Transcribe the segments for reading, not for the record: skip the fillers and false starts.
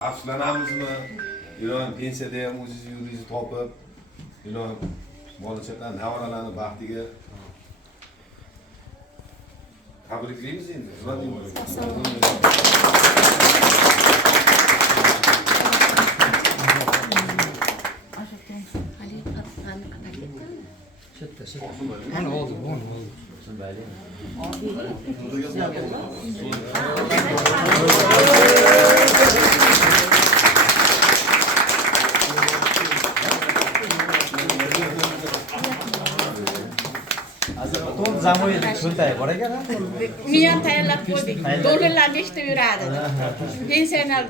Afsuslanamizmi? Iloyim pensiyada ham o'zingiz yo'lingizni topib, iloyim bola chaqa navaralarni baxtiga tabriklaymiz endi. Onu oldu. To'rt zamoylik cho'ntay bor ekan. Men ham tayyorlab qo'ydik. Dollarlarni eshitib yuradi.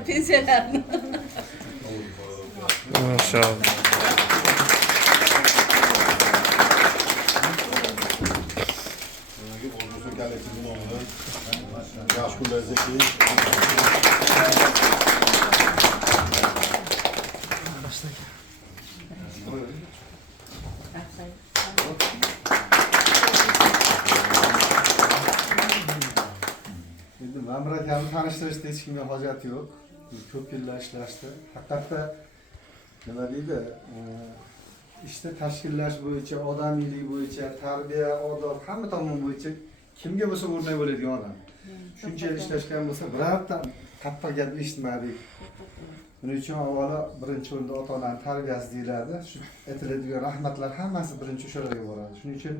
Pensiyalarni. Maşallah. Endi Ma'mur akani tanishtirishda hech kimga hojat yo'q. Ko'p yillar ishlashdi. Haqiqatda nima deydi? Ishni tashkillash bo'yicha, odamiylik bo'yicha, tarbiya, odob hamma tomon bo'yicha kimga bo'lsa o'rnak bo'ladigan odam. Shuncha yil ishlashgan bo'lsa, birorta qattiq gap eshitmadik. Buning uchun avvalo birinchi o'rinda ota-onaning tarbiyasi deyiladi. Shu aytiladigan rahmatlar hammasi birinchi o'shalarga boradi. Shuning uchun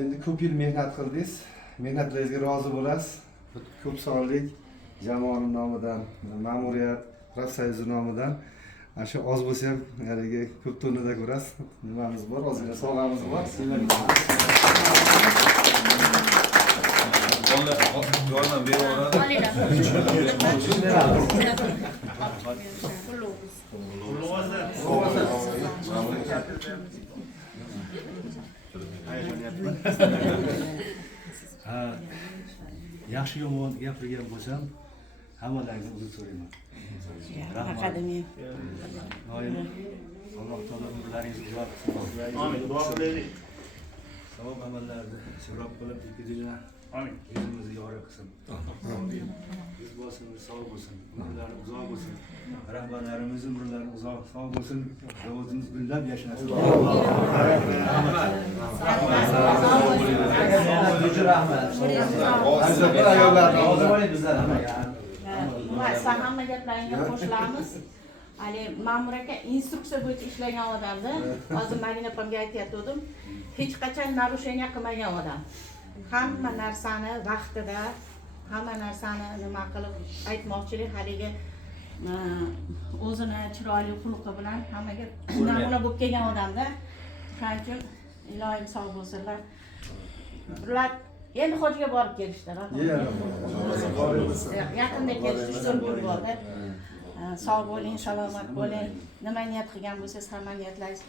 endi ko'p yil mehnat qildingiz. Mehnatlaringizga rozi bo'lasiz. Ko'p sonlik jamoaning nomidan, ma'muriyat, profsoyuz nomidan shu oz bo'lsa ham haligi ko'p tonnada ko'rasiz. Nimamiz bor, ozgina sovg'amiz bor. Yordam beraveradi. Yaxshi yomon gapirgan bo'lsam, hammalarga uzr so'rayman. Akademiya. Alloh taolo umrlaringizni uzoq qilsin. Amin. Duo qilaylik. Savob amallarni sabab qilib yetkazinglar. Amin. Yuzimizni yorug' qilsin. Amin. Yuz boshimiz sog' bo'lsin. Umrlari uzoq bo'lsin. Rahbarlarimiz umrlari uzoq sog' bo'lsin. Ravozimiz gullab yashnasin. Hamma gaplaringga qo'shilamiz. Ali Ma'mur aka instruksiya bo'yicha ishlagan odamni, hozir Madina opamga aytayotgandim. Hech qachon narusheniya qilmagan odam. Hamma narsani vaqtida, hamma narsani nima qilib aytmoqchilik haligi o'zini chiroyli xulqi bilan hammaga namuna bo'lib kelgan odamda. Shuning uchun iloyim sog' bo'lsinlar. Ular endi hojiga borib kelishdilar. Yaqinda kelishdi, 4 kun bo'ldi. Sog' bo'ling, salomat bo'ling. Nima niyat qilgan bo'lsangiz, hamma niyatlaringiz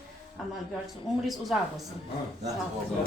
amalga oshsin. Umringiz uzoq bo'lsin. Sog' bo'ling.